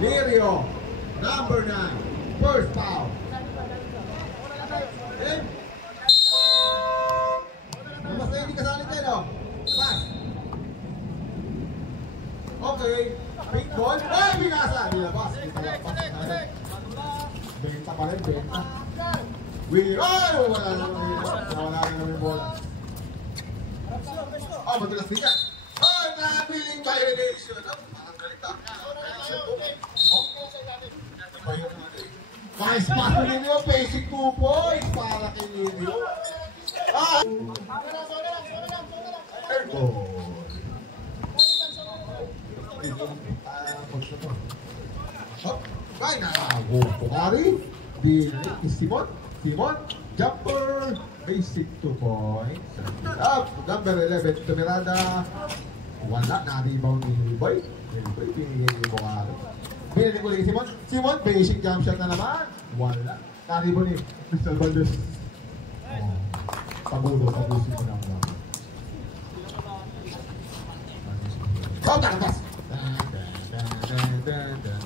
Lirio, number 9. First foul. Mas na hindi kasali tayo, no? Pass. Okay. Big ball. Ay, binasa. Nilabas. Benta pa rin, benta. Ay, wala naman yung bola. Oh, madalas din yan. Oh, nabiling violation. Parang galita. Nice pass na ninyo. Basic 2 points para kay Lirio. Airball. Kaya na. Bukari. Simon. Jumper. Basic 2 points. Up. Number 11. Tumirada. Wala. Na-rebound ni Boy. Boy, pinigay ni Bukari. Binili ko rin Simon. Basic jump shot na naman. Wala. Na-rebound ni Mr. Valdez. Pagulo mo na ako. Oh, talampas!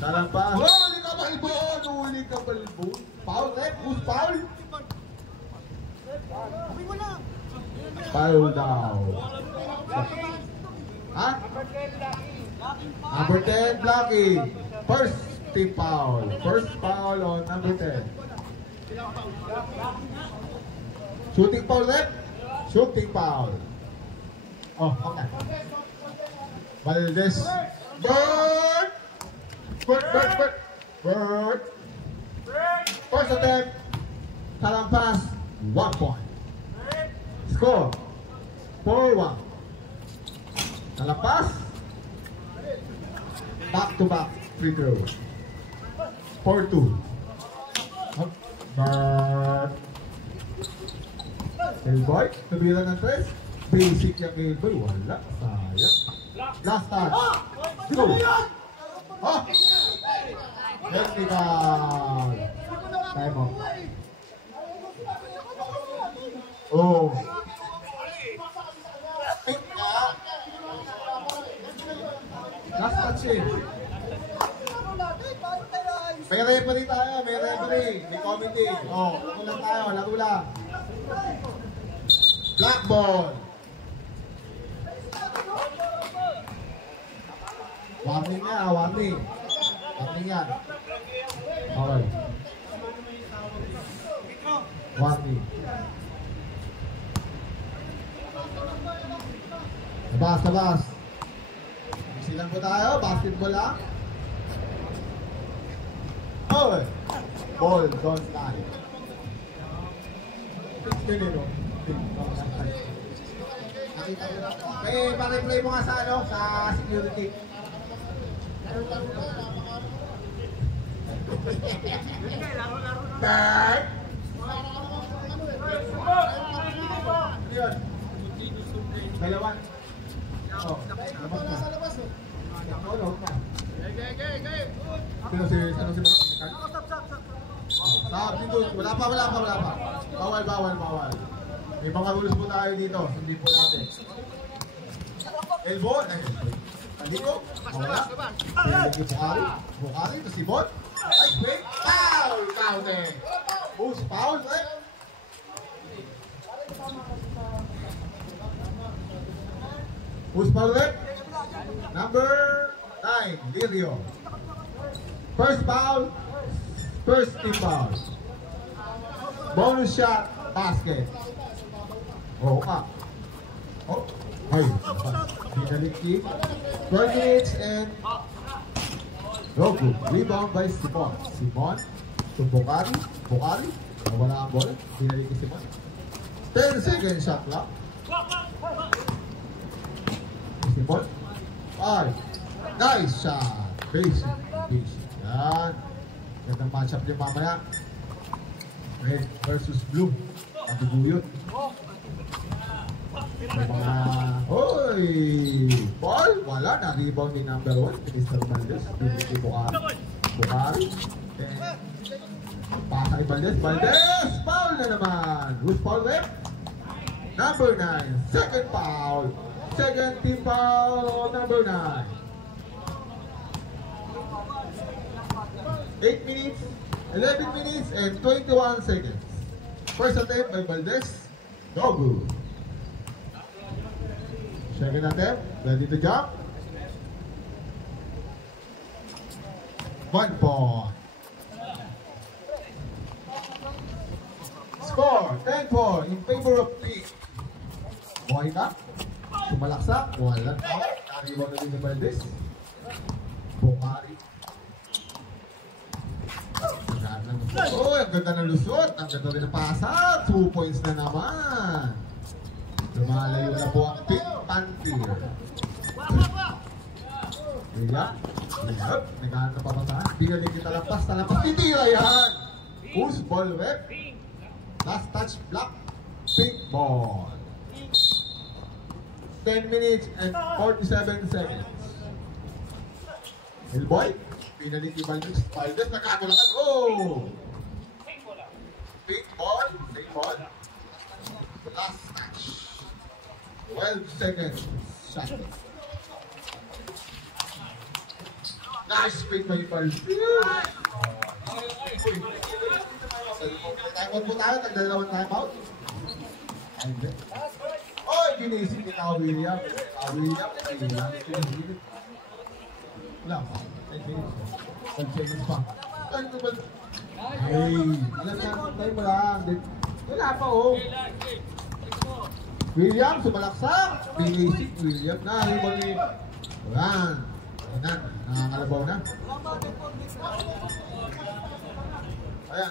Talampas! Huli ka balbon! Huli ka balbon! Foul, Rep! Who's foul? Foul daw. Ha? Number 10, Blackie. First team foul. First foul on number 10. Shooting foul, Rep? Shooting foul. Oh, okay. Valdez. Bird! First attempt. Talampas. 1 point. Score. 4-1. Talampas. Back-to-back free throw. 4-2. Bird. Elboy. Nabilang ng 3. Basic yung elboy. Wala. Sayang. Last touch. Go. Oh. Technical. Time off. Oh. Last touch eh. May referee tayo. May referee. May committee. Oh. Laro lang tayo. Laro lang. Black ball. Warning nga, warning. Warning yan. Okay. Warning. Labas. Silang po tayo, basketball lang. Okay. Ball, don't lie. Ganito. Paki-play mo nga sa ano, sa security. Back. Yun. Dalawa. Oh, labas na. Tulog na. Sino si Stop dito. Wala pa. Bawal. May mga rules po tayo dito. Hindi po natin. Elbow. Aliko. Wala. Bukari. Ito si Bon. Ay, wait. Foul. Counting. Who's foul? Who's foul? Number 9. Lirio. First foul. First team foul. Bonus shot. Basket. Oh, Oh. Ay. Binalik 12 minutes and no good. Rebound by Simon to Bukari. Nawala ang ball. Binalik ni Simon. 10 second shot clock. Simon. 5. Nice shot. Basic. Yan. Gandang matchup yung mamaya. Red versus blue. Paguguyot. Mga hoy! Ball! Wala. Na-rebound ni number 1. Mr. Valdez. Biniti Bukari. Pasa kay Valdez. Foul na naman. Who's foul with? Number 9. Second foul. Second team foul. Number 9. 8 minutes, 11 minutes, and 21 seconds. First attempt by Valdez. No good. Second attempt. Ready to jump. 1 point. Score 10-4 in favor of Pink. Okay na. Sumalaksak. Walang out. Nariwan na din ni Valdez. Bukari. Oh, ang ganda ng lusot. Ang ganda rin ng pasat. 2 points na naman. Lumalayo na po ang Pink Panther. William. Naghahanap na papatahan. Bigyan kita lampas. Titira yan. Who's ball rep? Last touch block. Pink ball. 10 minutes and 47 seconds. Hillboy. Pinalit ni Valdez. Valdez nakakulakan. Oh! Pink ball. Pink ball. Last touch. 12 seconds. Shot. Nice pick by Valdez. Time out po tayo. Tagdalawang time out. Oh, ginisip ni William. William. Wala pa. 10 seconds pa. Ay, alam na, tayo mo lang. Wala pa, oh. William, sumalaksak. Binisip William na. Hibang ni... Ayan. Ayan, nakakalabaw na. Ayan.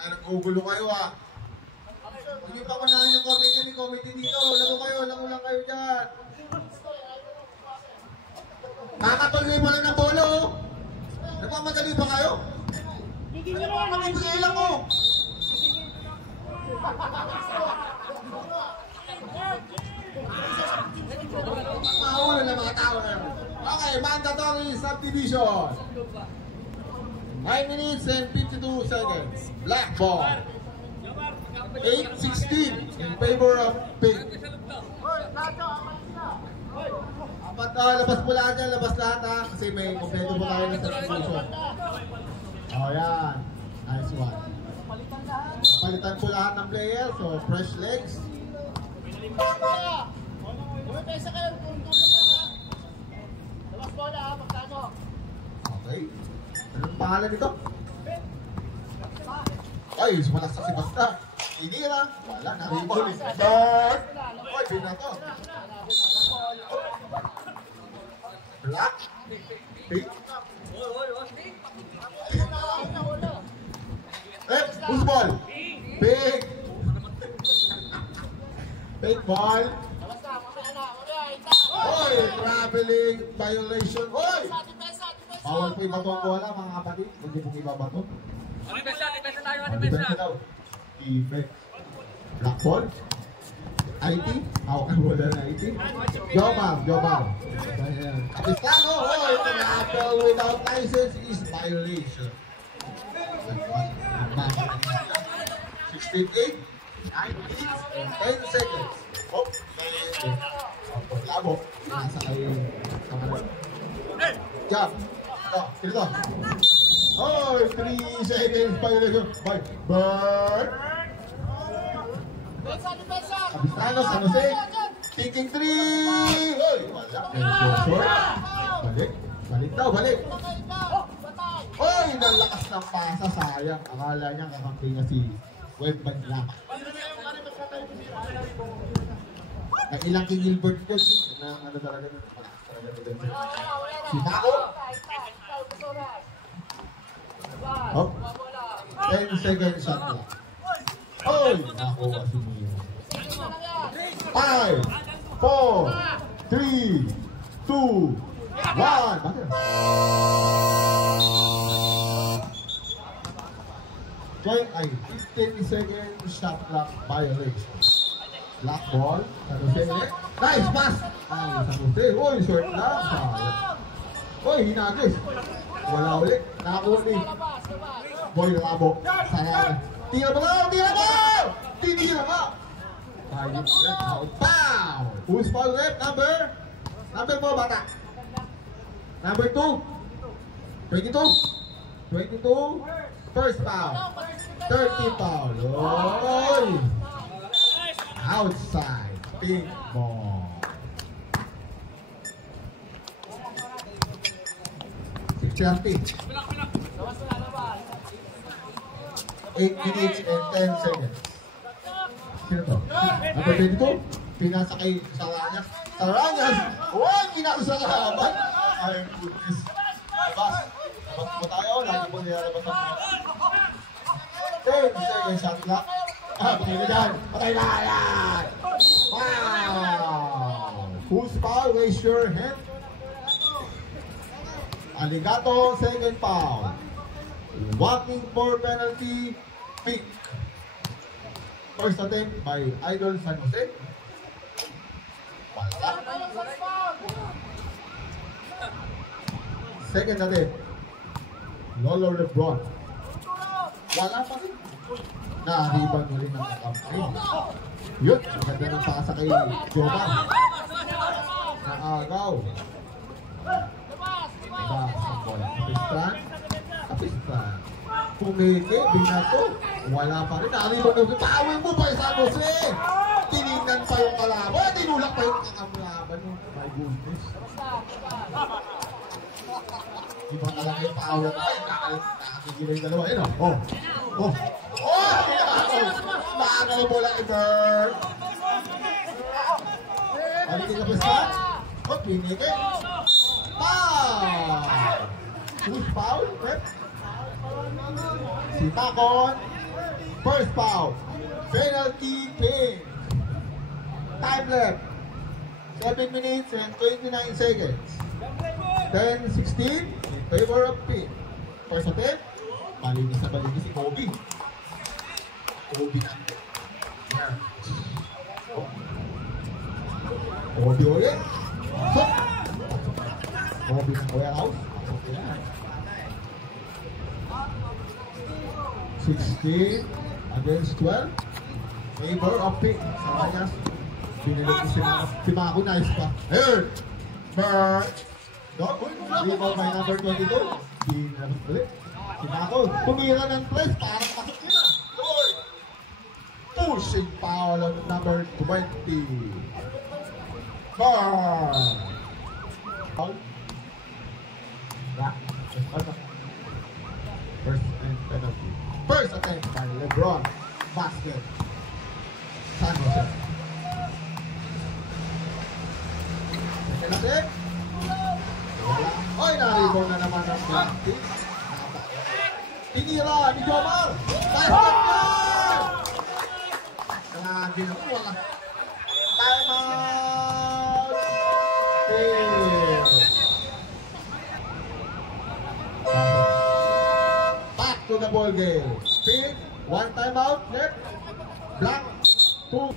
Nag-ugulo kayo, ah. Hindi pa manahan yung committee dito. Laro lang kayo dyan. Nakakatuloy mo lang ng bolo, oh. Nagmamadali ba kayo? Nagmamadali lang, oh. Mahula ng mga tao na yun. Okay, mandatory subdivision. 9 minutes and 52 seconds. Black ball. 8-16 in favor of Pink. Apat labas po lahat dyan, labas lahat ha. Kasi may kompleto po tayo ng subdivision. Oh, yan. Nice one. Palitan po lahat ng player. So, fresh legs. Pesa kayo, tulong nyo ha. Labas bola ha, magkano? Okay. Anong pangalan nito? Ay, sumalaksak si Basta. Inira. Wala, naribol eh. Dark. Ay, binato. Black. Pink. Who's ball? Pink. Pink ball. Oy, traveling violation. Oy! Bawal po ibato ang bola, mga kapatid. Huwag niyo pong ibabato. Defensa tayo, Defensa daw. Defense. Black ball. IT. Wala na IT. Jobam. Capistano. Oy, travel without license is violation. 16-8. 9 minutes and 10 seconds. Oh, labo. Nasa kayo. Jump. Dito. Oh, 3 seconds violation. Bye. Bird. Capistano, San Jose. Thinking 3. Oy, wala. Balik daw. Oy, nalakas ng pasa. Sayang. Akala niya kakampi nga si Webban lamang. Na ilang King Gilbert ko. Na ano talaga. Si Mako. Oh. 10 seconds shot lang. Oy! Nakuha si Mio. 5, 4, 3, 2, 1. Bakit? 15 seconds shot clock violation. Black ball. San Jose. Nice pass! San Jose. Uy, short lang. Uy, hinagis. Wala ulit. Nakakuha ni Boy Rabo. Sayang. Tira mo! Tinira mo! Ayun yan. Pow! Who's foul left? Number 4, bata. Number 2. 22. 22. First foul. 30 foul. Oy! Outside. Pink ball. 6:30. 8 minutes and 10 seconds. Sino to? Number 22. Pinasa kay Saranyas. Saranyas! Uy! Pinasa sa kalaban! Ay, goodness. Labas. Labas po tayo. Lagi po nilalabas ang mga. 10 seconds shot clock. Patay na dyan. Patay na yan! Wow! Who's foul? Raise your hand. Aligato, second foul. Walking for penalty, Pink. First attempt by Idol San Jose. Wala. Second attempt, Lolo Lebron. Wala pa rin. Nariban mo rin ng kakamay. Yun, maganda ng pasa kay Joma. Naagaw. Kapistran. Kapistran. Pumeke, binato. Wala pa rin. Nariban mo. Tawin mo pa San Jose. Tinignan pa yung kalaban. Tinulak pa yung kakalaban. My goodness. Di ba talaga yung power na kayo? Nakakigila yung dalawa. Ayun o. Oh! Nakakaw mo lang i-burn. Balikin na Kapistran. Pumeke. Foul! Who's foul? Si Takon. First foul. Penalty Pink. Time left. 7 minutes and 29 seconds. 10-16 in favor of Pink. First attempt. Malinis na malinis si Kobe. Kobe na. Yeah. Kobe ulit. So, Kobe ng warehouse. 16 against 12. Favor of Pink. Saranyas. Pinilit si Mako. Nice pa. Here! Burn! Rebound by number 22. Pinabot ulit. Si Mako. Tumira ng place. Parang pasok nila. Pushing foul on number 20. Burn! Foul. First and penalty. First attempt by Lebron. Basket. San Jose. Second attempt. Oy, naribong na naman ang penalty. Tinira ni Jomar. Basket goal! Lagi na wala. Time out. Back to the ball game. Pink, one time out, left. Black, 2.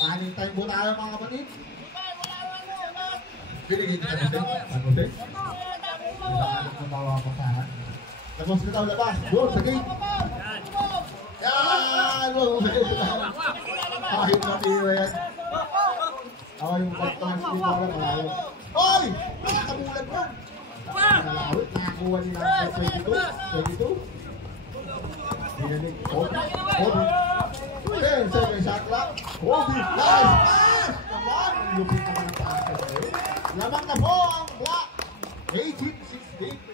Aning time po tayo mga kapatid. Pinigay kita natin. Ano din? Nakakalap na bawa pa sana. Nagos kita labas. Doon sa gate. Yan! Kahit matira yan. Ako yung pagtangas ni Bola malayo. Oy! Nakakabulag mo! Nalawit, nakakuha nila ang 22. Dinalig. Kobe. 10 seconds shot clock. Kobe. Nice pass! Naman! Lupit naman ang pass. Lamang na po ang block. 18-16.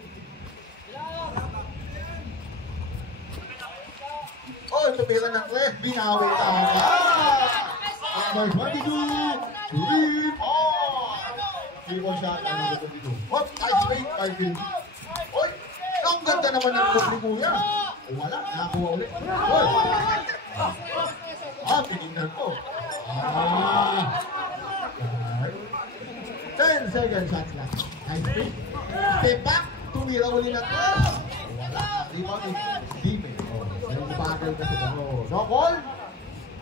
Oh, tumira ng left. Binawi tama. Number 22. 3-point shot ang number 22. Oh, tight straight by Bill. Oy, ang ganda naman ng Kobe Kuya. Wala, nakakuha ulit. Oy. Pinignan ko. 10 seconds shot clock. Tight straight. Step back. Tumira uli ng left. Wala. Rebound is deep. Dahil bagal kasi ano. No call?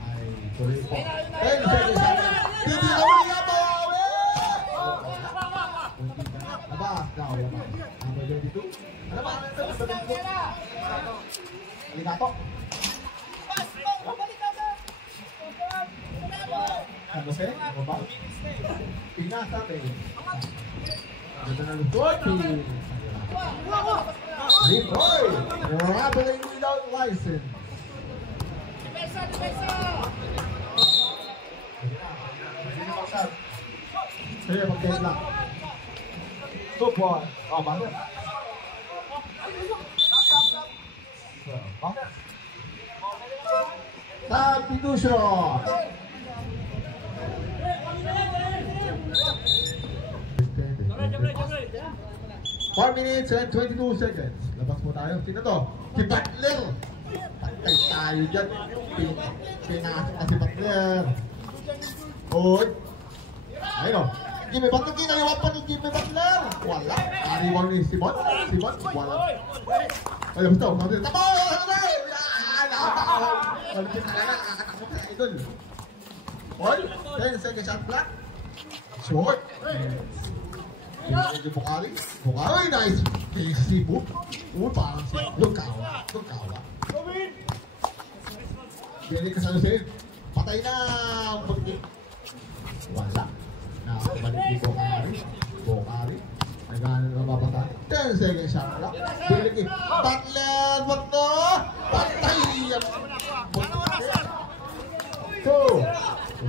Ay, tuloy po. 10 seconds shot clock. Hindi na uli nga po. Labas daw, labas. Number 22. Ano ba? Number 22. Aligato. Ano siya? Ano ba? Pinasa tayo. Ganda ng likod. Lipoy! Traveling without license. Depensa, depensa! Hindi na magsab. Sige, mag-game lang. 2 points. Oh, bakit? Bakit? Substitution! 4 minutes and 22 seconds. Labas mo tayo. Sino to? Si Butler! Patay tayo dyan. Pinasok na si Butler. Uy! Ayun o. Jimmy Butler, kinaliwan pa ni Jimmy Butler. Wala. Nariwan ni Simon. Simon, wala. Ayun, gusto. Tapo! Balikin na lang. Nakakatakot na idol. Uy! 10 seconds shot block. Short. Medyo Bukari. Bukari, nice. Casey move. Uy, parang si Lukawa. Lukawa. Bili ka sa Lucille. Patay na. Wala. Nakabalik ni Bukari. Bukari. Nagano na mabata. 10 seconds shot clock. Bili ki. Butler! Wag to! Patay! 2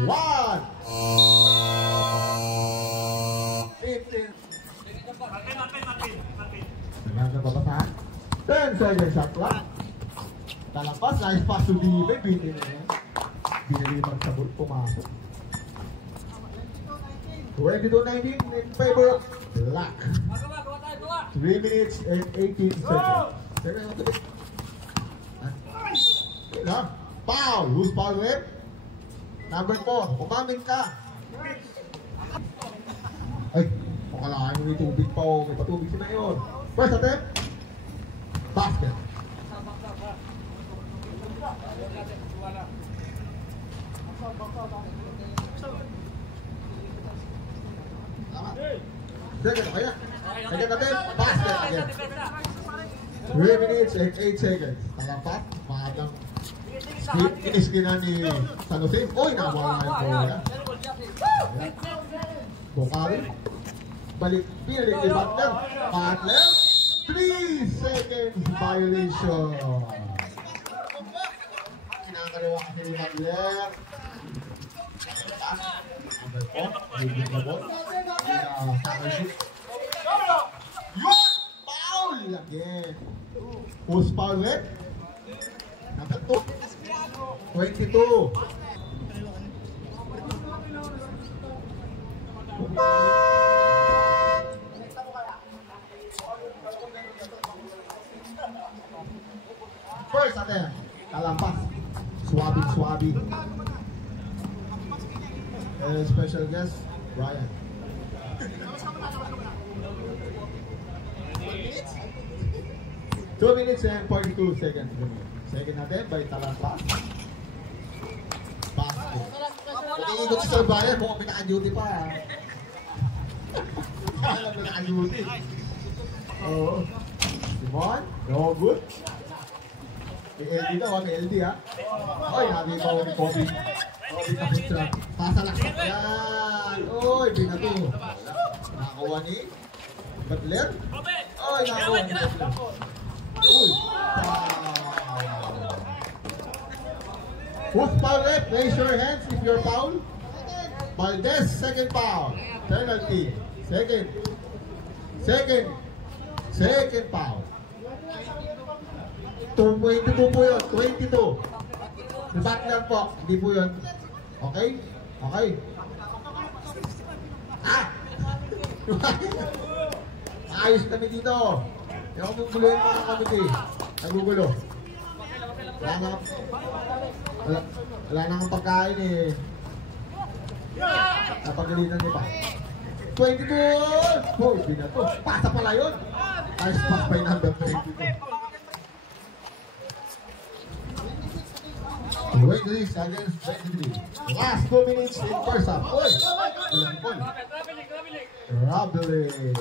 1 Nagano na mabata. 10 seconds shot clock. Talampas. Nice pass to Dibe. Bili na yan. Binilimang sabot. Pumasok. 22-19 in favor of Black. 3 minutes and 18 seconds. Teka naman ito. Foul! Who's foul with? Number 4. Umamin ka. Ay, pakalakan yung may tubig pa o. May patubig si Mayon. First attempt. Basket. Second, kaya. Second attempt, basket again. 3 minutes and 8 seconds. Talampat, maagang iniskina ni San Jose. Uy, nawala na yung bola. Bukari. Balik, pinalik ni Butler. Butler, 3 seconds violation. Kinakariwa kasi ni Butler. Number 4, moving the ball. Yun! Foul again. Who's foul with? Number 2. 22. First attempt. Talampas. Swabi. Special guest, Brian. 2 minutes and 42 seconds. Second attempt by Talampas. Basket. Iikot si Sir Brian, mukhang pinaka-duty pa. Alam pinaka-duty. Oo. Simon, no good. May LD daw, may LD ha. Oy, nakita ko ni Kobe. Kobe kapit siya. Pasalaksak yan. Oy, binato. Nakakuha ni Butler. Oy, nakakuha ni Butler. Uy! Who's foul left? Raise your hands if you're foul. Valdez, second foul. Penalty. Second foul. 22 po yun. 22. Si Butler po. Hindi po yun. Okay? Ayos kami dito. Hindi ako mungguloyin mga kamiti. Nagugulo. Wala nang pagkain eh. Napagalitan niya pa. 22! Hoy, binato. Pasa pala yun. Nice pass by number 22. 26 against 23. Last 2 minutes in first half. Uy! Traveling.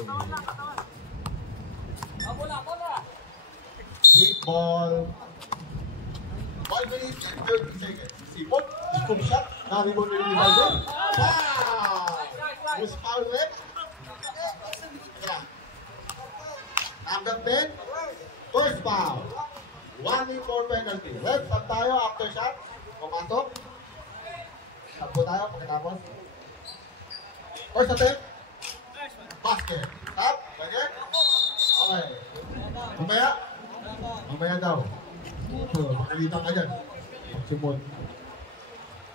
Sweet ball. 5 minutes and 30 seconds. Sipot. Scoop shot. Nalibon ni Rivaldo. Wow! Who's foul left? penalty. Ref, saan tayo after shot? Pumasok. Sampo tayo pagkatapos. First attempt. Basket. Tap. Ganyan. Okay. Mamaya. Mamaya daw. So, makalitan ka dyan. Magsimod.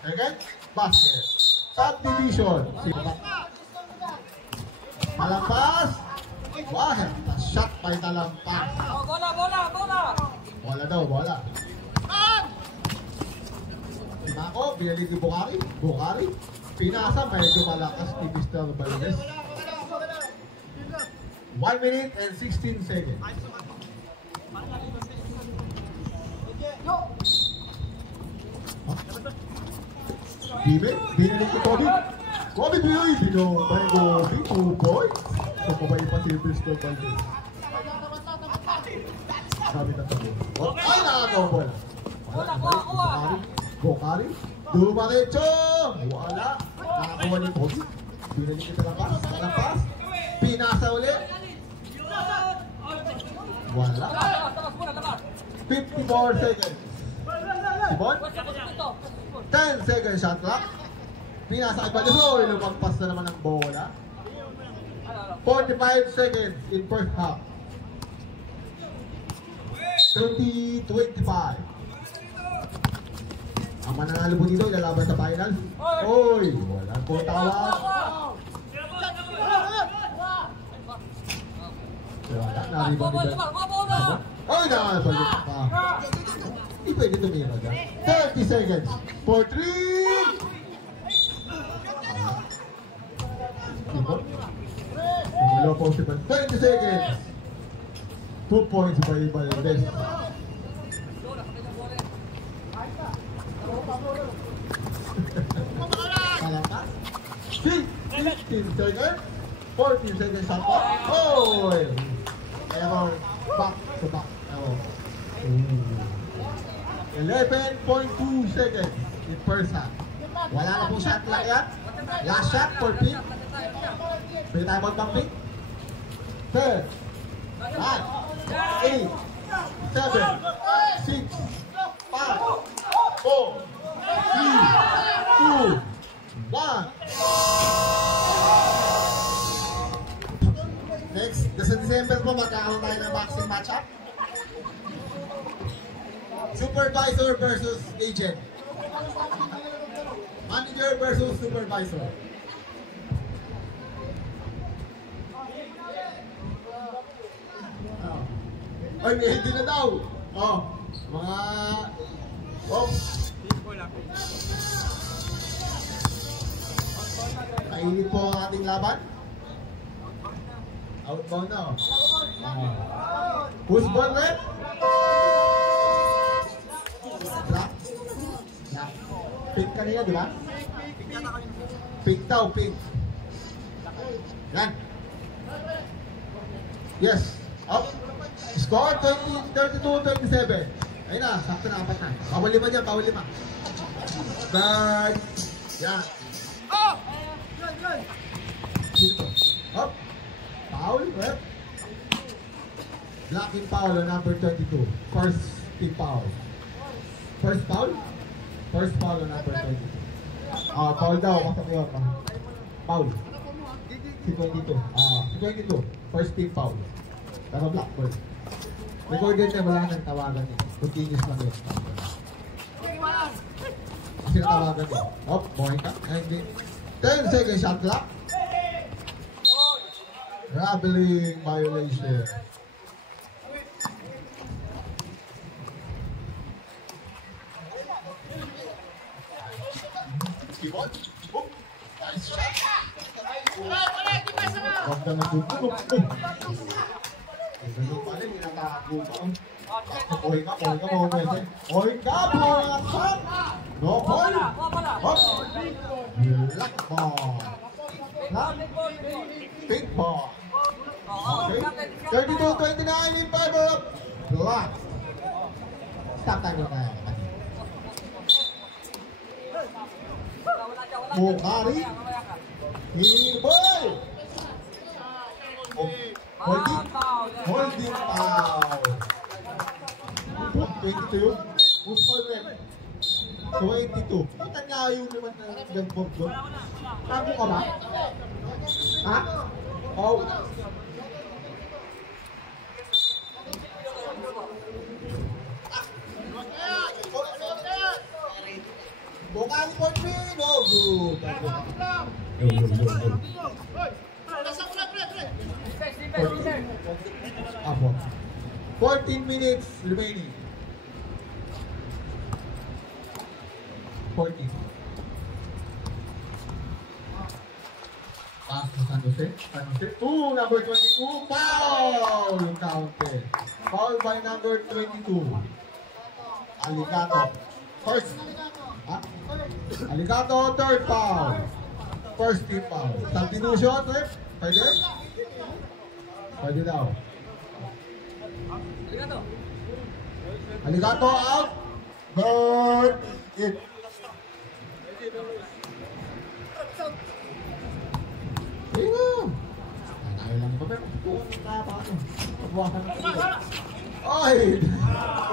Second. Basket. Subdivision. Malampas. Wah, shot by Talampas. Bola, bola, bola! Bola daw, bola. Timako, binalik ni Bukari. Bukari. Pinasa, medyo malakas ni Mr. Valdez. 1 minute and 16 seconds. Binalik ni Kobe. Kobe Bioy, binobay Kobe, 2 points. So, kumay pa si Mr. Valdez. Sabi na tayo. Ay, nakagawa bola. Bola, kuha. Bukari. Dumaretso. Wala. Nakakuha ni Kobe. Binalik kita Talampas. Pinasa ulit. Wala. 54 seconds. Simon. 10 seconds shot clock. Pinasa kay Balisoy. Lumagpas na naman ang bola. 45 seconds in first half. 30-25. Ang mananalo po dito, ilalaban sa finals. Oy! Walang po tawag. Wala, naribang nila. Oy! Nakasalit pa. Hindi pwede tumira dyan. 30 seconds for 3! Low possible. 20 seconds. 2 points by Valdez. Kalampas. 15 seconds. 14 seconds shot clock. Oh! Error. Back to back. Error. 11.2 seconds in first half. Wala na pong shot clock yan. Last shot for Pink. Pwede tayo magbang Pink. 10, 9, 8, 7, 6, 5, 4, 3, 2, 1. Next, sa December po magkakaroon tayo ng boxing matchup. Supervisor versus agent. Manager versus supervisor. Ay, hindi na daw. Oh, mga... Oh. Kainit po ang ating laban. Outbound na. Push ball red. Black. Black. Pink kanina, di ba? Pink daw, pink. Yan. Yes. Up. Score 32-27. Ayun na, sakto na, apat na. Bawal 5 dyan, bawal 5. Bird. Yan. Oh! Good, good. Dito. Up. Foul, rep. Blocking foul on number 22. First team foul. First foul? First foul on number 22. Foul daw, pasok yun. Foul. Si 22. Si 22. First team foul. Pero Blackbird. Recorded na wala nang tawagan niya. Continuous lang yun. Kasi natawagan niya. Oh, point ka. 10 seconds shot clock. Traveling violation. Keyboard. Oh, nice shot. Ganda na tutulog. Ganun pa rin, pinatago pa. Oy ka, moment. Oy ka, mga shot. No ball. Hop. Black ball. Pink ball. Okay. 32-29 in favor of Black. Stop time na tayo. Bukari. Hinboy. Holding foul. 22. Who's for red? 22. Kita nga yung naman ng board doon. Tago ka ba? Ha? Oh. Bukang for me. No, good. Apo. 14 minutes remaining. 14. Pass to San Jose. San Jose. Number 22. Foul! Yung counted. Foul by number 22. Aligato. First. Ha? Aligato, third foul. First team foul. Substitution, Rip. Pwede? Pwede daw. Aligato out. Bird. It. Tayo lang ba? Pero pagbuwasan ng tuloy. Ay!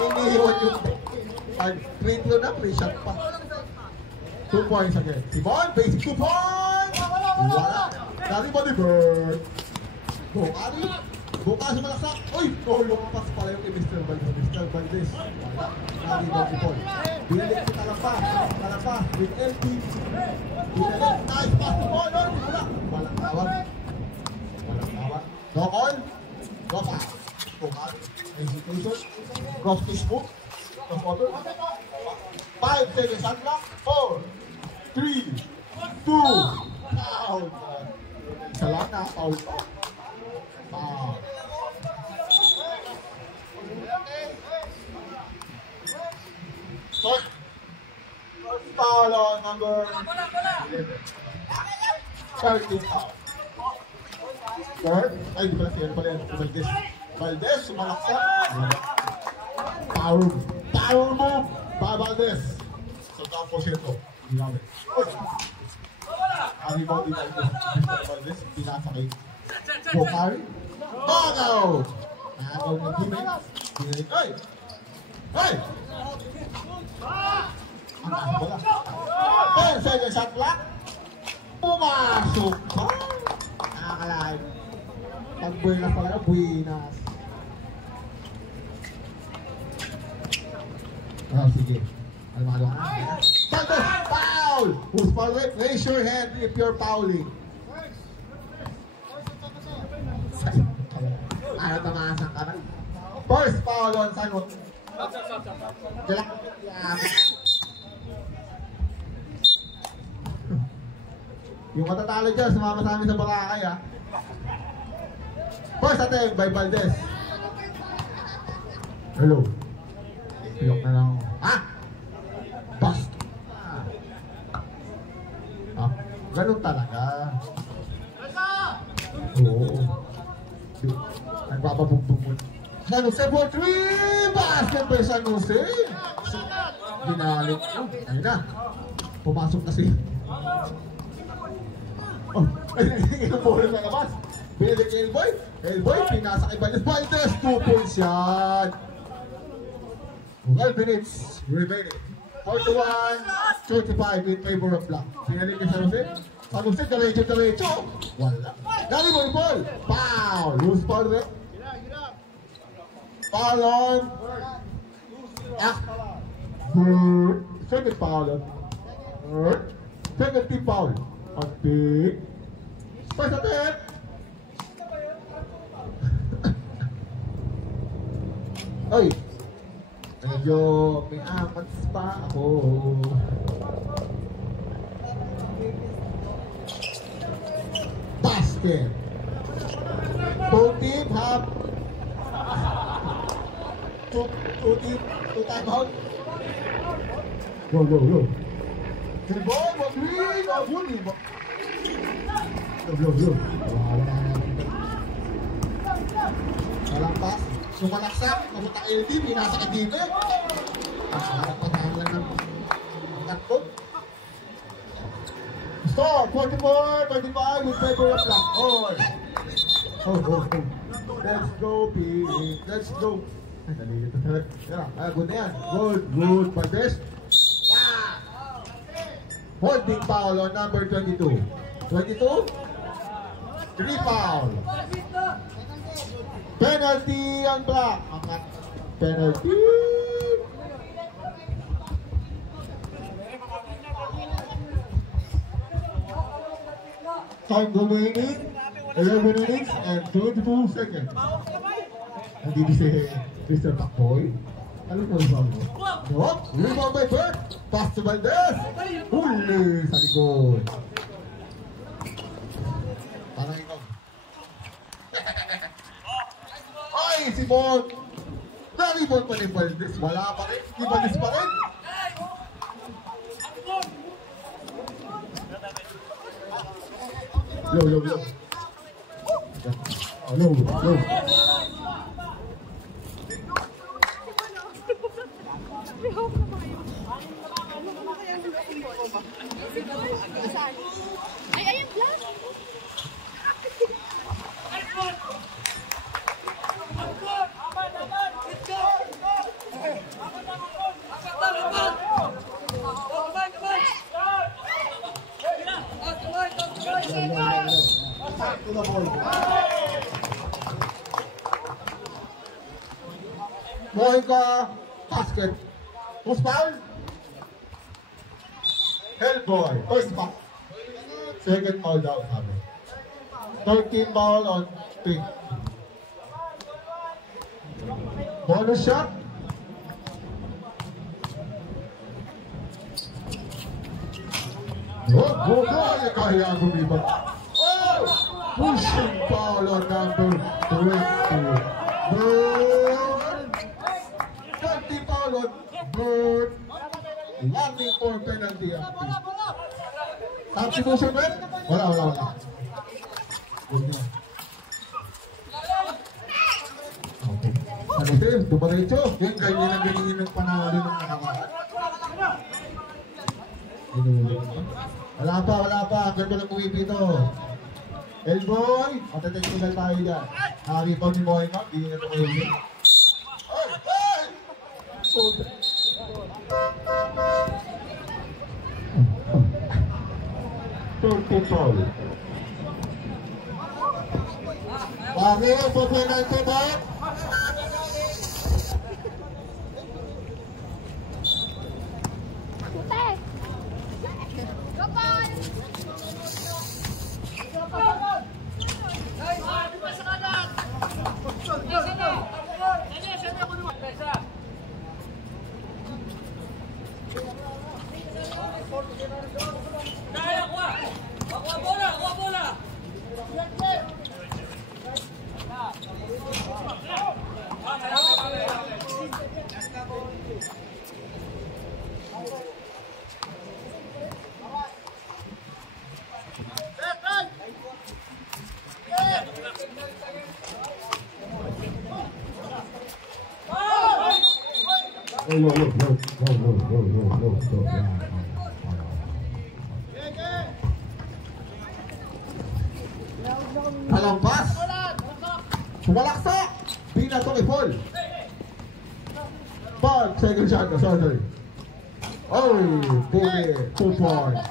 Iniiwan yung triple na, free shot pa. 2 points again. Simon, basic 2 points! Wala. Dari ba ni Bird? Bukari. Buka sa malaksak. Uy! Oh, lumapas pala yung kay Mr. Valdez. Mr. Valdez. Wala. Dari ba ni Paul? Binalik si Talapa. Talapa with LP. Binalik. Nice pass to Paul. Wala. Walang tawag. Walang tawag. No call. No pass. Bukari. Execution. Cross fish move. Cross water. 5 seconds unlock. 4, 3, 2, foul. Isa lang na, foul pa. Foul. First foul on number 11. 13 foul. Third, ay di pala siya pala yan. Valdez. Valdez, sumalaksak. Power move. By Valdez. So, tapos ito. Ilawi. Ari ba din ay Mr. Valdez? Pinasa kay Bukari. Bagaw! Nagaw ng teammate. Pinalik. Ay! Ay! Ang taas pala. 10 seconds shot clock. Pumasok pa. Nakakalain. Pag-buenas pala. Buenas. Oh, sige. Alamado ka na. Santos! Foul! Who's fouling? Raise your hand if you're fouling. Ayaw tamasan ka na. First foul on Santos. Jalak. Yung matatalo dyan, sumama sa amin sa Boracay, ha? First attempt by Valdez. Hello. Piyok na lang. Ah! Bust! Ah, ganun talaga. Oo. Nagpapabugbog mo. San Jose for 3! Basket by San Jose! Ginalik. Oh, ayun na. Pumasok kasi. Oh, ay, bola na labas. Binalik kay Elboy. Elboy, pinasa kay Valdez. 2 points yan. 12 minutes remaining. 41-25 in favor of Black. Pinalik kay San Jose. San Jose, diretso. Wala. Dali mo yung ball. Foul. Loose ball rin. Foul on. Second foul on. Second team foul. On big. First attempt. Oy. Medyo may apat pa ako. Basket. Two team have two team, two time out. Go. Good ball, green, Woody. Go. Walang pass. Sumalaksak, papunta kay LT, pinasa kay dito. Harap patahan lang ng tatlo. Score, 44-25 with favor of Black. Oh. Let's go, Pete. Let's go. Ay, nalilito talaga. Yan, good na yan. Good, Valdez. Holding foul on number 22. 22? 3 foul. Penalty on black. Penalty. Time remaining 11 minutes and 22 seconds. Hindi di si Mr. Takboy. Ano po yung bago? No? Rebound by Bert. Pass to Valdez. Huli sa likod. Parang ikaw. Ay, si Bon. Na-rebound pa ni Valdez. Wala pa rin. Si Valdez pa rin. Low. Low. Ay, ayan lang. Moika basket. Who's foul? Hellboy. First foul. Second foul down. 13 foul on Pink. Bonus shot. Go. Kaya gumiba. Oh! Pushing foul on number 20. Bird. 20 foul on Bird. Longing for penalty. Substitution, man? Wala. Okay. Ano sa'yo? Dumaretso. Yung ganyan ng panalo ng nakakaan. Wala pa. Ang ganda ng uwipi ito. Elboy. Matatechnical tayo dyan. Nakaripaw ni Moika. Hindi na ito kayo yun. Ay! Foul. Bakit? Pupunante ba? Palampas. Sumalaksak. Pinatong i-fall. Ball. Second shot. Sorry. Oh, 2 points.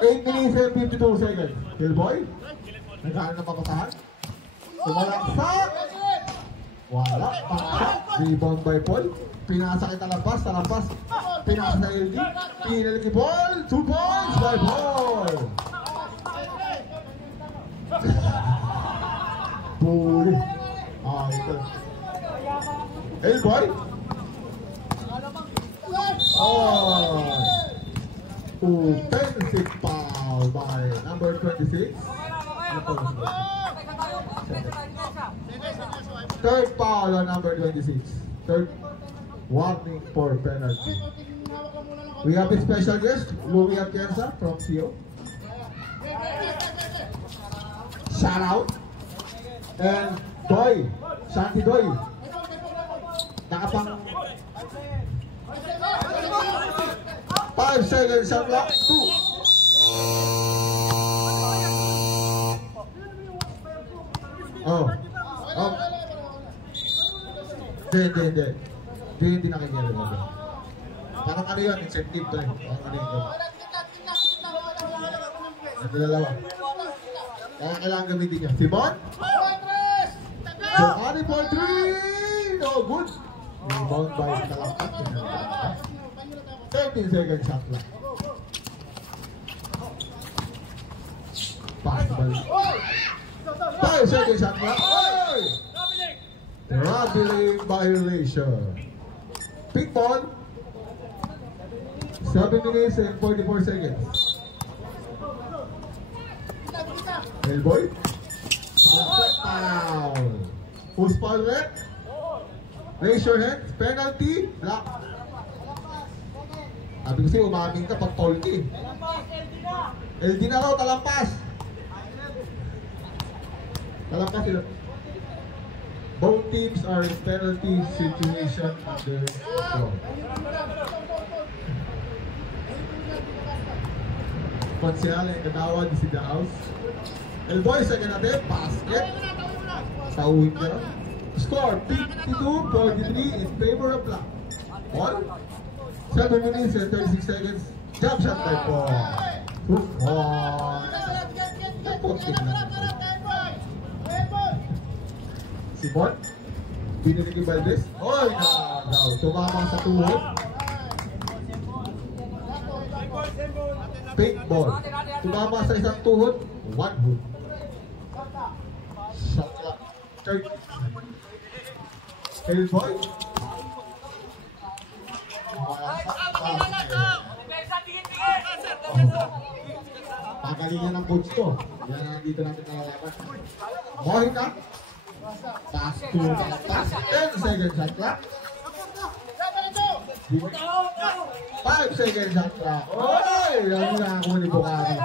8 minutes and 52 seconds. Hillboy. Nagkaan na papatahan. Sumalaksak. Wala. Paksak. Rebound by Paul. Pinasa kita lampas. Pinasa sa LD. Pinaliki ball. 2 points by Paul. Puri. Ito. Hillboy. Offensive foul by number 26. Third foul on number 26. Third warning for penalty. We have a special guest, Louis Atienza from CO. Shout out. And Doy, Shanti Doy. Nakapang 5 seconds shot clock. 2. Hindi nakikita mo. Parang ano yun, incentive to eh. Parang ano yun. Nagdalawa. Kaya kailangan gamitin niya. Simon? Giovanni for 3! No, good! Rebound by Talapak. 13 seconds shot clock. Pass the ball. 5 seconds shot clock. Oy! Traveling violation. Pick ball. 7 minutes and 44 seconds. Hellboy. Foul. Who's foul red? Raise your hand. Penalty. Block. Sabi kasi umamin ka pag tolki. LD na raw, talampas. Talampas sila. Both teams are in penalty situation under goal. Konsyal ang katawag si The House. Elboy, second natin, basket. Tawin niya. Score, 52-43 in favor of Black. 7 minutes and 36 seconds. Jump shot by Paul. 2 points. Napuntik na. Simon. Binili ni Valdez. Oy, nagaw. Tumama sa tuhod. Fake ball. Tumama sa isang tuhod. 1 hook. Shot clock. 30. Hellboy. Pagalingan ng coach to. Yan ang dito natin nalalaman. Mohika. Pass to Talapak. 10 seconds shot clock. 5 seconds shot clock. Oy! Yan na ako ni Bukari.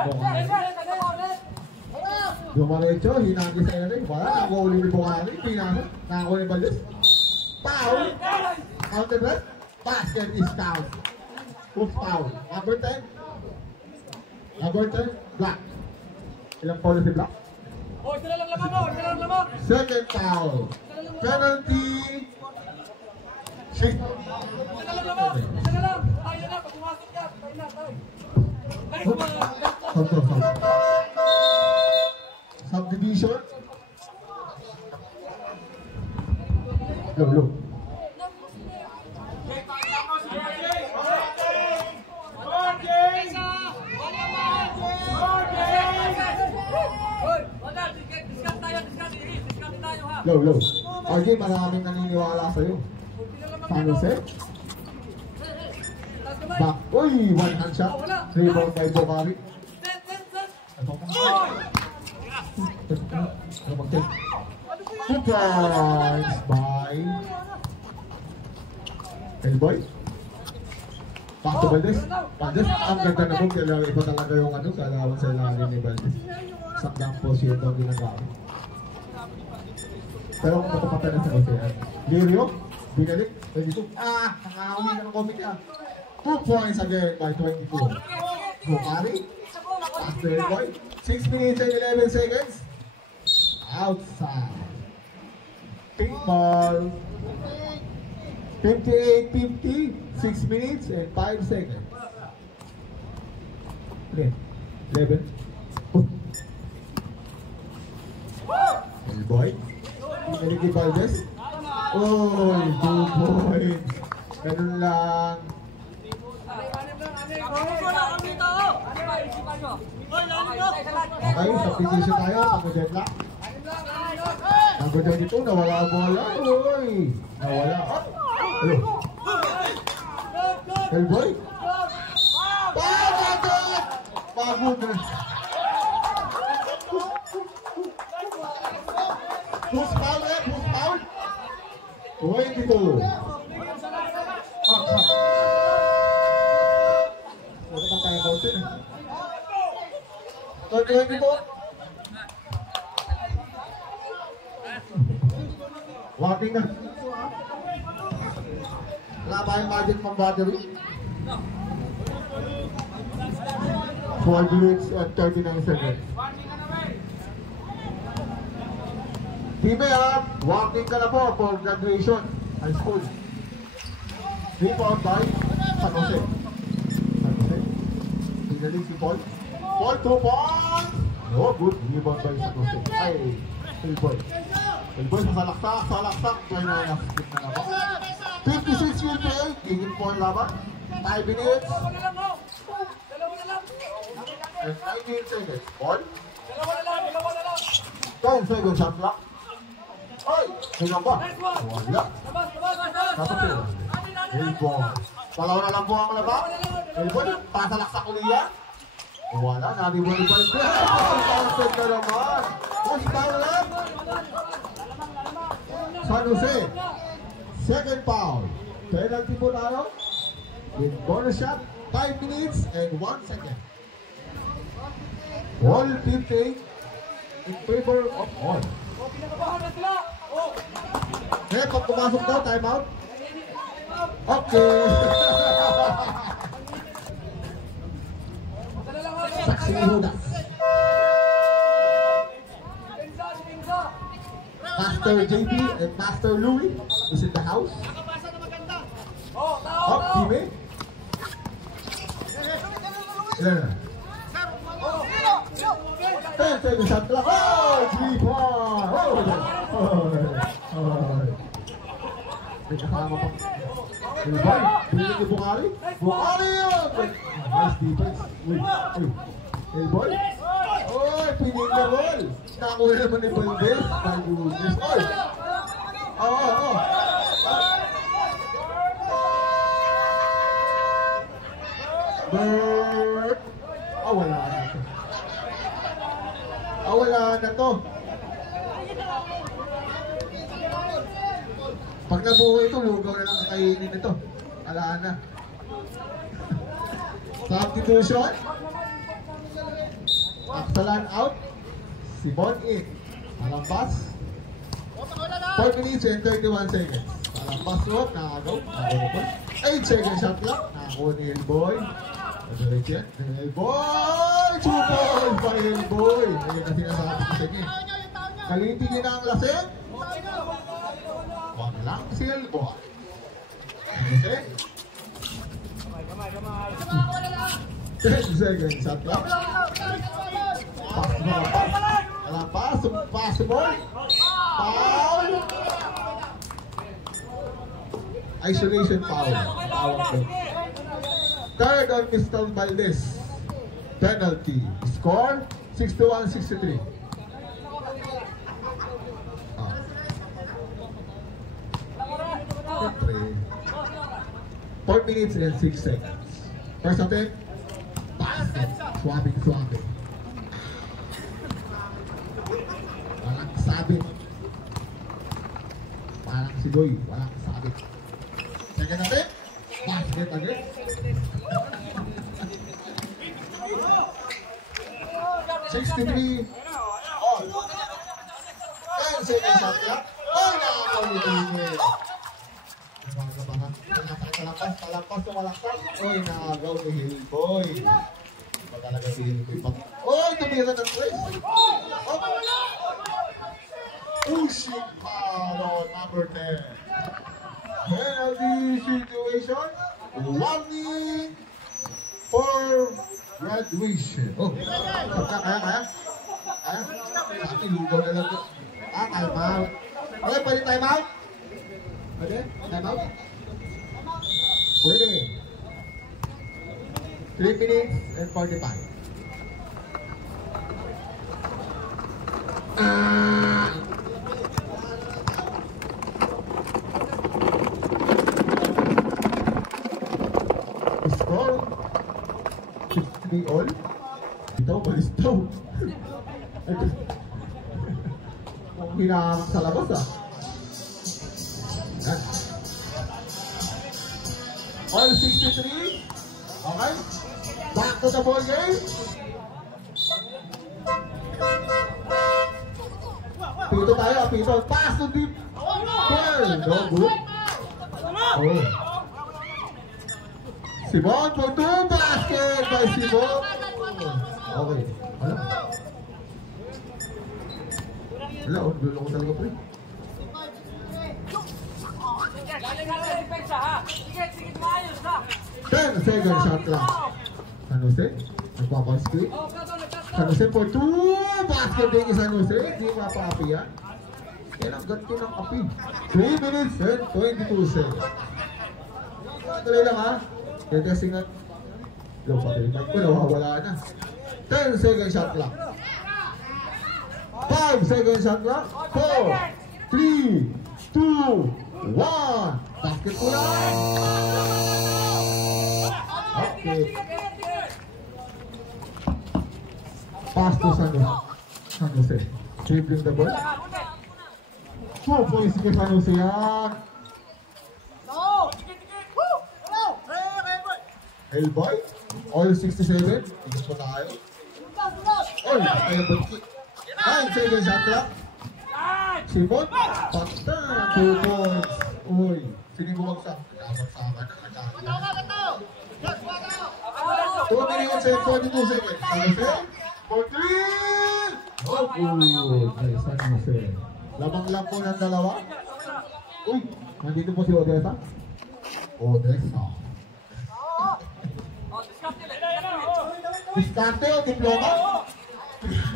Dumarecho, hinagi sa ere. Wala, nakauli ni Bukari. Pinasok, nakauli ni Valdez. Foul. Counter break. Basket is count. Who's foul? Number 10. Number 10, Black. Ilang foul si Black? Oh, sila lang lamang, oh, sila lang lamang. Second foul. Penalty. Shift. Sila lang lamang, sila lang. Tayo na, pag pumasok ka, tayo na, tayo. Subdivision. Low. Low. RJ, maraming naniniwala sa'yo. San Jose. Back. Uy, one hand shot. Rebound by Bukari. Two points by Hellboy. Pass to Valdez. Valdez, ang ganda na po. Iba talaga yung ano, sa alawan sa ilalim ni Valdez. Sakdang position daw ginagamit. Pero kung matapatan na sa Ocean. Lirio, binalik, 22. Nakakawi na ng comic niya. 2 points again by 22. Bukari, after Hellboy. 6 minutes and 11 seconds. Outside. Pink ball. 58-50. 6 minutes and 5 seconds. 11. Hellboy. Binalik ni Valdez. Oh, 2 points. Ganun lang. Okay, substitution tayo. Pag-deadlock. Number 22, nawala ang bola. Uy! Nawala. Hello. Hellboy. Pagod! Pagod na. Who's foul? Who's foul? 22. Wala pa tayo about yun eh. 22. Walking na. Wala ba yung magic pang battery? 12 minutes and 39 seconds. Team up! Walking ka na po for graduation. High school. Rebound by San Jose. San Jose. Pinaling si Paul. Paul, 2 points! No, good. Rebound by San Jose. Ay, Hillboy. Hillboy sa salaksak. Try na skip na naman. 56-58. Gigit po ang laban. 5 minutes. Dalawa na lang, oh. Dalawa na lang. And 19 seconds. Paul. Dalawa na lang. 10 seconds shot clock. Ay! Sino ba? Nice one. Wala. Labas. Dapat yun. Hillboy. Dalawa na lang po ang laban. Hillboy. Pasalaksak ulit yan. Wala. Nari-wali ba yung Thousand na naman. Mas lang. San Jose. Second foul. Penalty po tayo. With bonus shot. 5 minutes and 1 second. All 58 in favor of all. Oh, pinakabahan na sila. Oh. Eh, pag pumasok daw, time out. Okay. Dala lang, oh. Saksi ni Hudas. Pinsa. Master JP and Master Louie is in the house. Oh, tao. Up, teammate. Ilan na? 10 seconds shot clock. Oh, 3 points. May kasama pa. Ilbay, pinig ni Bukari. Bukari yun! Nice defense. Uy. Ilboy. Oy, pinig na ball. Nakuha naman ni Valdez. My goodness. Oy. Oo. Bird. Wala na to. Wala na to. Pag nabuhay ito, lugaw na lang kakainin nito. Ala na. Substitution. Aksalan out. Simon in. Palampas. 4 minutes and 31 seconds. Palampas rope. Nakagaw. 8 seconds shot clock. Nakakuha ni Hillboy. Madalit yan. Hillboy! 2 points by Hillboy. Ayun na sinasabi ko sa inyo. Kalitigin na ang lasing. Wag lang si Hillboy. Okay? 10 seconds shot clock. Palampas. Possible. Foul. Isolation foul. Third on Mr. Valdez. Penalty. Score 61-63. 4 minutes and 6 seconds. First attempt. Basket. Swabbing. Walang sabit. Parang si Goy. Walang sabit. Second attempt. Basket again. $63 all. 10 seconds shot clock. Oh, nakakaulit. Palampas ng malakpas. Oy, nakagaw ni Hillboy. Iba talaga si Hillboy. Oy, tumira ng place. Pushing foul, number 10. Penalty situation. Warning for graduation. Oh, kaya? Sabi, lugaw na lang. Time out. Okay, pwede time out? Pwede? Time out? Pwede. 3 minutes and 45. Score 63 all. Ito, balistaw. Kung hinahanap sa labas Yan. All 63. Okay. Back to the ball game. Pito tayo. Pass to deep. No good. Oh. Simon for 2 basket by Simon. Okay. Wala, dulo ko talaga pre. 10-second shot clock. San Jose, nagpapang-screen. San Jose for 2. Basket din kay San Jose. Hindi mapaapi yan. Yan ang ganito ng api. 3 minutes and 22 seconds. Tuloy lang ha. Testing nga. Low pa rin. Mic ko nawawala na. 10-second shot clock. 5-second shot clock. 4, 3, 2, 1. Basket po lang. Okay. Pass to San Jose. Dribbling the ball. 2 points kay San Jose yan. Hellboy. All 67. Igas pa tayo. All. Kaya bunti. 9-second shot clock. Simon. Patay. 2 points. Uy. Sinibumagsak. Nagkabagsakan na. 2 minutes and 22 seconds. San Jose. For 3. Oh, good. Ay, San Jose. Lamang-lam po ng dalawa. Uy. Nandito po si Odessa. Odessa. Diskarte o diploma?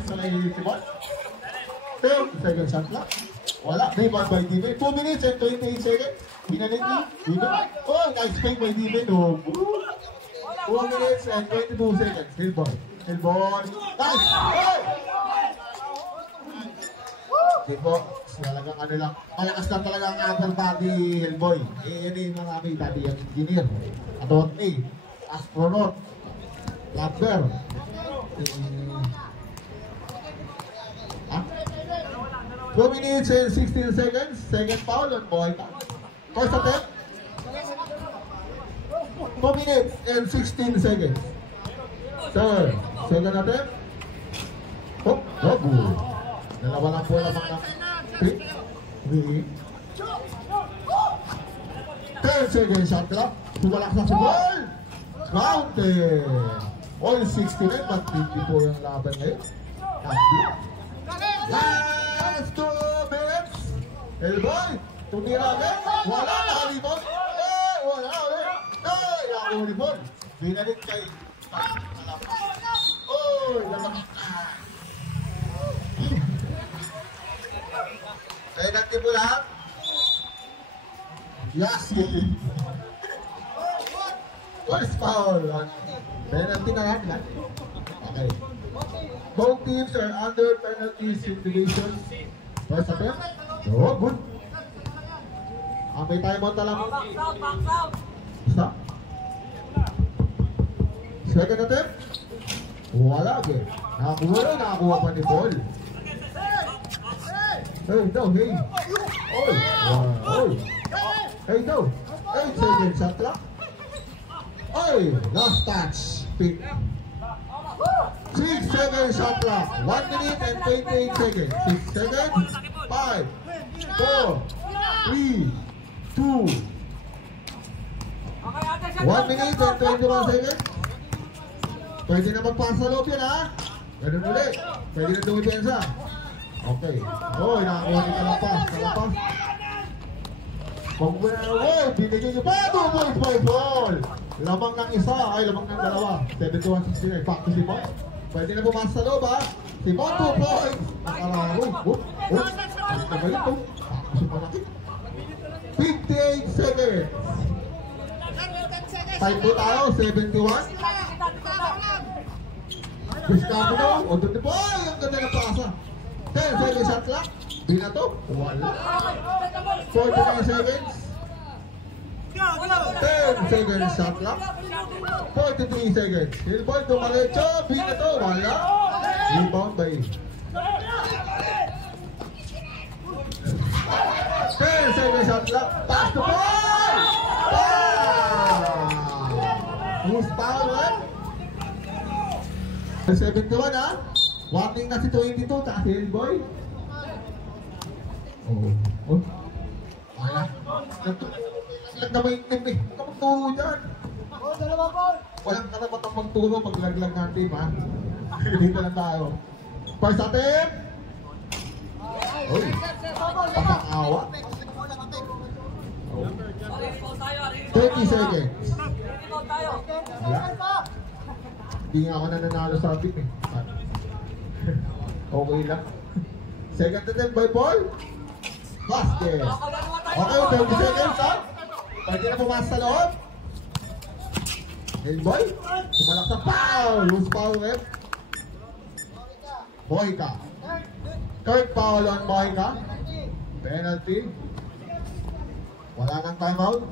Sa nailisip mo? 10-second shot clock. Wala. Rebound by Diven. 2 minutes and 28 seconds. Pinalit ni Diven. Oh, nice fake by Diven. 2 minutes and 22 seconds. Hillboy. Hillboy. Nice! Dipo, talagang ano lang. Malakas lang talaga ang upper body, Hillboy. Yan yung mga aming dati yung engineer. Attorney. Astronaut. Labber. 2 minutes and 16 seconds. Second foul on Boyka. First attempt. 2 minutes and 16 seconds. Third. Second attempt. Oh, no good. Dalawa lang po lamang ng 3. 10-second shot clock. Tumalak sa ball. Counted. All 69, but 50 po yung laban ngayon. Last 2 minutes. Hellboy. Tumira agad. Wala na rebound. Wala ulit. Ako rebound. Binalit kay lamang. Penalty po lang. Yes. First foul. Penalty na yan. Okay. Both teams are under penalty situations. First attempt. Oh, good. May timeout na lang. Isa. Second attempt. Wala. Okay. Nakakuha pa ni Paul. Hey, no, hey. Oh, wow. Hey, no. 8-second shot clock. Oy, last touch. 6-second shot clock. 1 minute and 28 seconds. 6 seconds. 5, 4, 3, 2. 1 minute and 21 seconds. Pwede na magpasa sa loob yan, ha? Ganun ulit. Pwede na dumipensa. Okay. Oy, nakakuha ni Kalapas. Kalapas. Binigyan nyo pa. 2 points by Paul. Lamang ng isa. Ay, lamang ng dalawa. 71-69. Back to Simon. Pwede na bumasa sa loob, ha? Simon, 2 points. Nakararo. Nagalit to. Tapos yung malaki. 58 seconds. Time po tayo. 71. Discount mo. O doon po. Yung ganda na pasa. 10-second shot clock. Di na to. Wala. 49 seconds. 10-second shot clock. 43 seconds. Hillboy dumaretso. Di na to. Wala. Rebound by 10-second shot clock. Pass the ball. Who's foul, right? 71, ha? Warning na si 22, tsaka si Hillboy. Oh. Kaya. Naglag na may itim eh. Huwag ka magturo dyan. Walang karapatang magturo pag laglag ng team, ha? Dito lang tayo. First attempt. Uy. Pasang awa. 30 seconds. Rebound tayo. Wala. Hindi nga ako nananalo sa atin eh. Okay lang. Second attempt by Paul. Basket. Okay, 30 seconds ha. Pwede na pumasok sa loob. Hey boy. Sumalak sa foul. Loose foul rep. Boyka. Third foul on Boyka. Penalty. Wala nang timeout.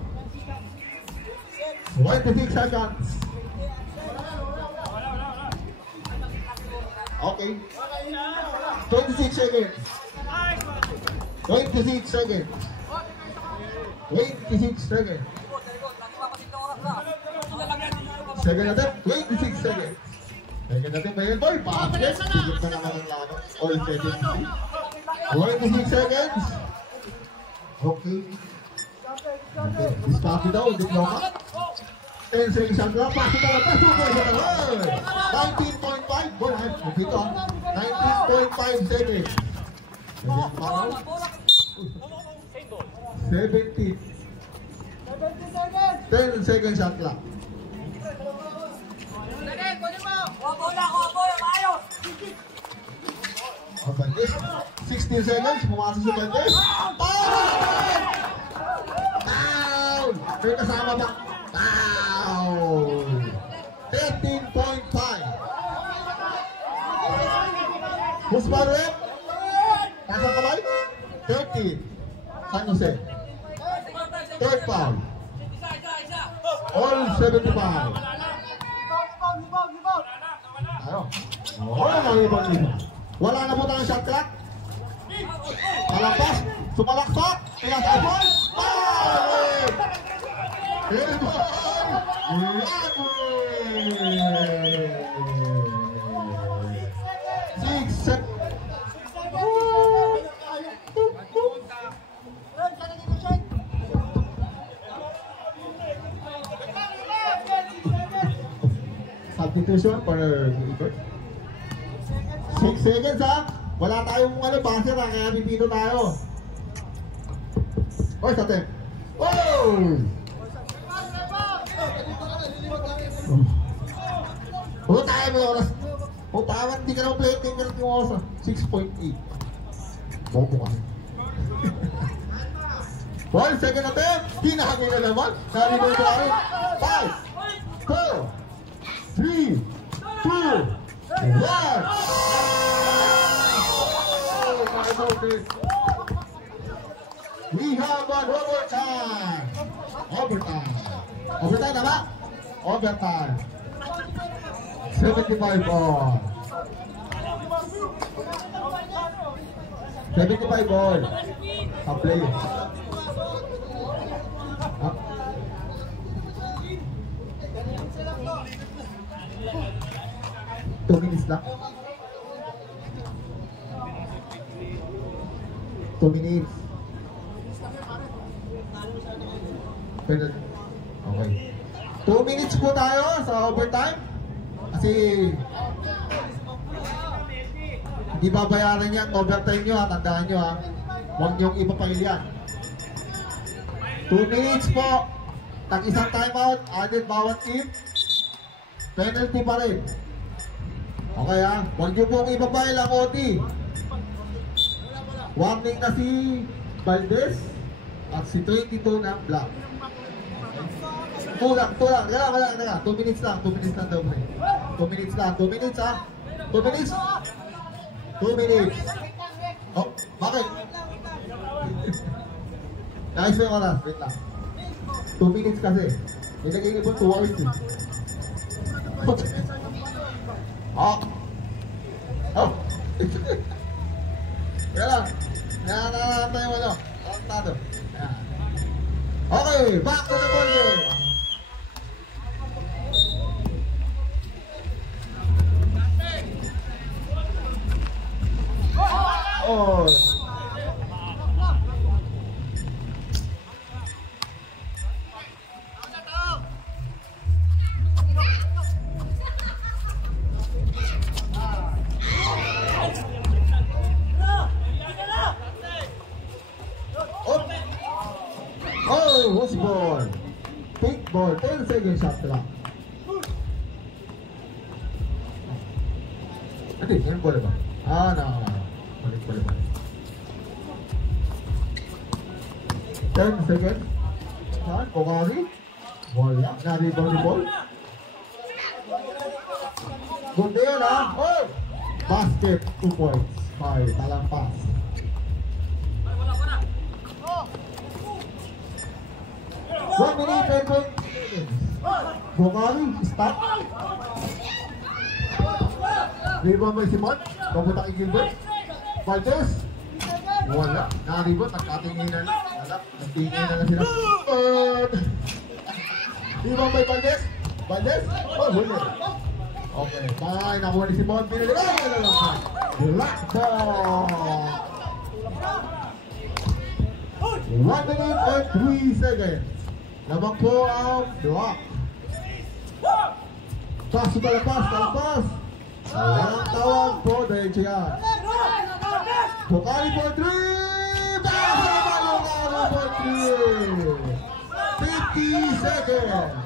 26 seconds. Okay. 26 seconds. 26 seconds. 26 seconds. Second attempt, 26 seconds. Second attempt na yun, boy. Basket. Sigit na naman ang lano. All 26 seconds. Okay. Okay. Dispake daw, diploma. 10 seconds ang lang. Pasok na lang. Pasok na lang. 19.5. Boy, dito ah. 19.5 seconds. 17. 10 seconds shot clock. Bandes. 16 seconds. Pumasok si Bandes. Foul! May kasama ba? Foul! 13.5. Who's Barret? Pasang kamay? 13. San Jose. Third foul. All 75. Ano? Mga ibang-ibang. Wala na po tayong shot clock. Palampas. Sumalaksak. Kaya sa ball. Foul! Substitution for Igor. 6 seconds ha. Wala tayong base na kaya pipito tayo. Oy, sa attempt. Oh! Tayo mo yung oras. Tawan, hindi ka naman play taker yung oras. 6.8. Bobo ka. Ball, second attempt. Hinahangin na naman. Nalibay ko rin. 5, 4, 3, 2, 1. Oh, my goodness. We have an overtime. Overtime. Overtime na ba? Overtime. 75 ball. 75 ball. A play. Up. Two minutes lang. 2 minutes. Okay. 2 minutes po tayo sa overtime. Kasi hindi babayaran yan. Overtime nyo ha. Tandaan nyo ha. Huwag nyong ipapail yan. 2 minutes po. Tag-isang timeout. Added bawat team. Penalty pa rin. Okay ha. Huwag nyo pong ipapail ang OT. Warning na si Valdez at si 22 na Black. Tulang. Teka. 2 minutes lang daw pre. 2 minutes lang. 2 minutes ha. 2 minutes. 2 minutes. Oh, bakit? Nice yung oras. Wait lang. 2 minutes kasi. Nilagay niyo po 2 hours eh. Oh. Oh. Kaya lang. Nananantay yung ano. Kontado. Okay, back to the ball game. Oh. Oh, what's the ball? ball. 10 seconds shot clock. Hindi, ngayon ball ba? Balik. 10 seconds. Saan? Kokari? Wala. Na-rebound ni ball. Good day yun, ha? Oh! Basket, 2 points. 5, talampas. One minute and 20 seconds. Kokari, stop. Rebound mo si Simon. Papunta kay Gilbert. Valdes. Wala. Na-rebound. Nagkatinginan. Wala. Nagtingin na lang sila. Rebound by Valdes. Valdes. Oh, winner. Okay. Bye. Nakuha ni Simon. Pinagay na lang ha. Black ball. 1 minute and 3 seconds. Lamang po ang block. Pass to talampas. Walang tawag po dahil siya. Kokari for 3! Kokari for 3! 50 seconds!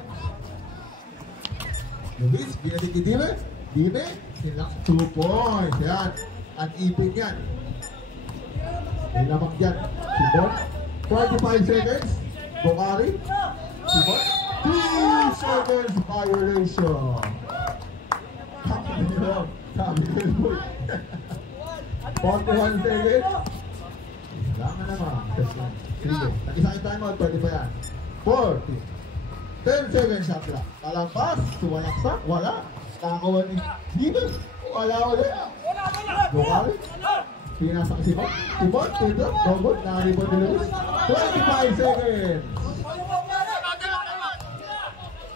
Luis, binadik ni Dime. Dime, sinlak 2 points. Yan. An-ipin yan. Nilamak yan. Simon, 45 seconds. Kokari. Simon, 3 seconds violation. Sabi ko yun. 41 seconds. Lang na naman. Sige. Nag-isang time out. Pwede pa yan. 40. 10 seconds shot clock. Talampas. Sumalaksak. Wala. Nakakuha ni Dime. Wala ulit. Bukari. Pinasa si Simon. Simon. Tidrop. Dobot. Nakaribon ni Luis. 25 seconds.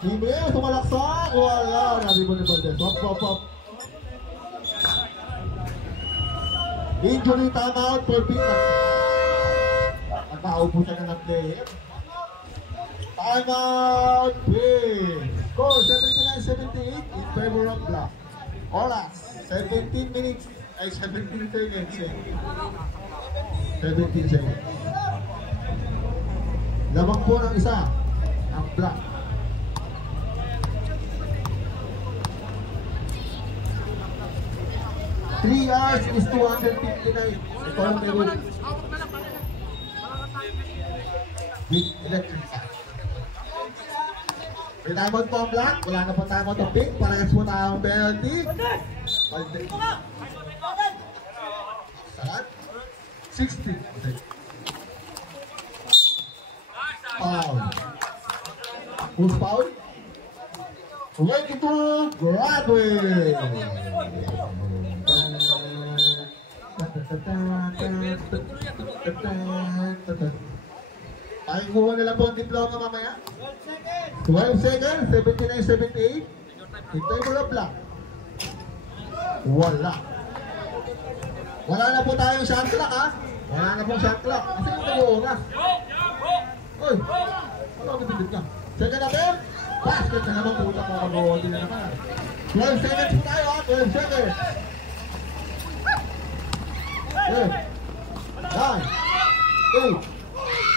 Dime. Sumalaksak. Wala. Nakaribon ni Valdes. Pop. Injury timeout for Pina. Nakaupo siya na ng player. Timeout, please. Score 79-78 in favor of Black. Oras, 17 minutes. Ay, 17 seconds. 17 seconds. Lamang po ng isa ang Black. Three hours is 259. Ito ang meron. With electric fan. May timeout po ang Black. Wala na po timeout ang Pink. Parang po tayo ang penalty. Salat. 60. Foul. Who's foul? Ready to graduate. Pakikuha nila po ang diploma mamaya. 12 seconds, 79-78. Hintay mo lang Black. Wala. Wala na po tayong shot clock, ha? Wala na pong shot clock. Kasi yung nag-uungas. Uy, wala ko bitbit ka. Second attempt. Basket na naman puta ko. Mag-uunti na naman. 12 seconds po tayo, ha? 12 seconds. 9, 8,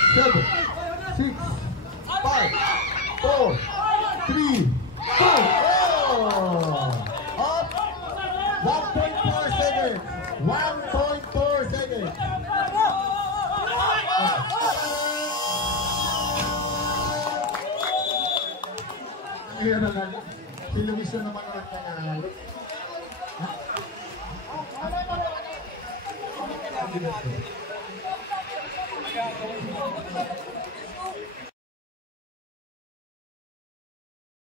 7, 6, 5, 4, 3, 2, up! 1.4 seconds. 1.4 seconds. Ayan na lang. Si Luis na naman ang nanalo. Ha?